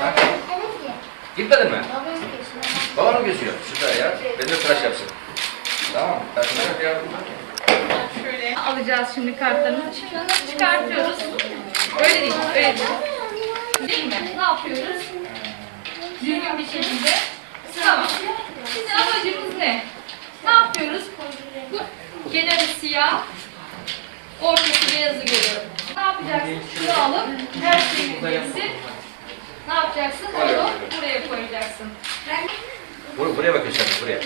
Ha? Evet ki. Gitmedin mi? Baban mı geçiyor? Süper ya. Ben de tıraş yapsın. Tamam. Ben sana yardım Şöyle alacağız şimdi kartlarımızı. Şimdi çıkartıyoruz. Öyle değil, öyle değil. Değil mi? Ne yapıyoruz? Düzgün bir şekilde. Tamam. Şimdi amacımız ne? Ne yapıyoruz? Bu siyah, ortası beyazı görüyorum. Ne yapacaksın? Şunu alıp her şeyi yüzeysin. Ne yapacaksın? Onu buraya koyacaksın. Bur buraya bakıyorsun sen buraya.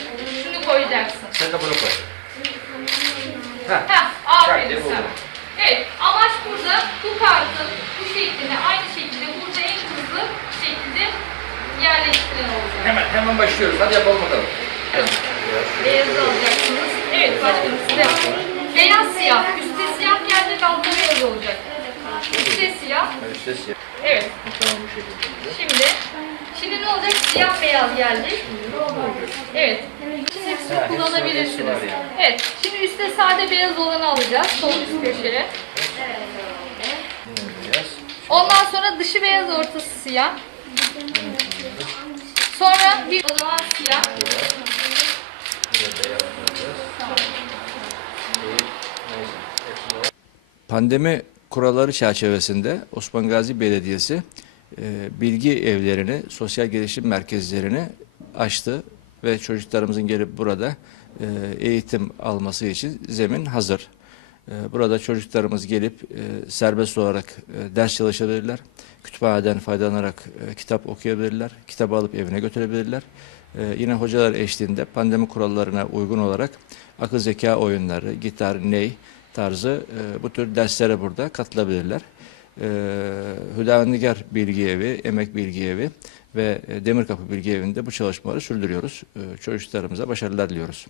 Şunu koyacaksın. Sen de bunu koy. Ha. Heh, aferin sana. Evet, amaç burada bu kartın bu şeklini aynı şekilde burada en hızlı şekilde yerleştiren olacak. Hemen hemen başlıyoruz. Hadi yapalım bakalım. Beyazı alacaksınız. Evet, başkanım size yapın. Beyaz siyah, üstte siyah gelecek, altta beyaz olacak. Üstte siyah, İşte siyah. Evet. Tamam. Şimdi, şimdi ne olacak? Siyah beyaz gelecek. Evet. Şimdi var, kullanabilirsiniz. Evet. Şimdi üstte sade beyaz olanı alacağız. Sol üst köşeye. Ondan sonra dışı beyaz ortası siyah. Sonra bir o zaman siyah. Pandemi kuralları çerçevesinde Osman Gazi Belediyesi e, bilgi evlerini, sosyal gelişim merkezlerini açtı ve çocuklarımızın gelip burada e, eğitim alması için zemin hazır. E, Burada çocuklarımız gelip e, serbest olarak e, ders çalışabilirler. Kütüphaneden faydalanarak e, kitap okuyabilirler. Kitabı alıp evine götürebilirler. E, Yine hocalar eşliğinde pandemi kurallarına uygun olarak akıl zeka oyunları, gitar, ney tarzı e, bu tür derslere burada katılabilirler. E, Hüdavendigar Bilgi Evi, Emek Bilgi Evi ve e, Demirkapı Bilgi Evi'nde bu çalışmaları sürdürüyoruz. E, Çocuklarımıza başarılar diliyoruz.